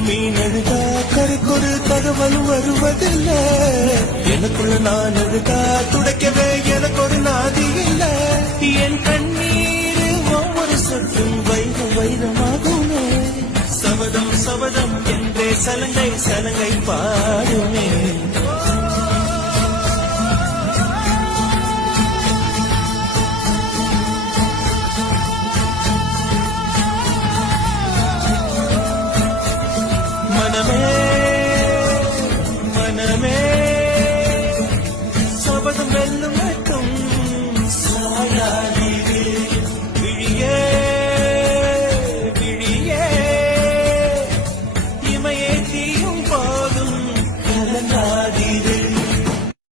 மீன் அழுதா கரைக்கொரு தகவல் வருவதில்லை. எனக்குள்ள நான் அழுதா துடைக்கவே எனக்கு ஒரு நாதி இல்லை. என் கண்ணீர் ஒவ்வொரு சொட்டும் வைரம் வைரமாகுமே. சபதம் சபதம் என்றே சலங்கை சலங்கை பாடுமே.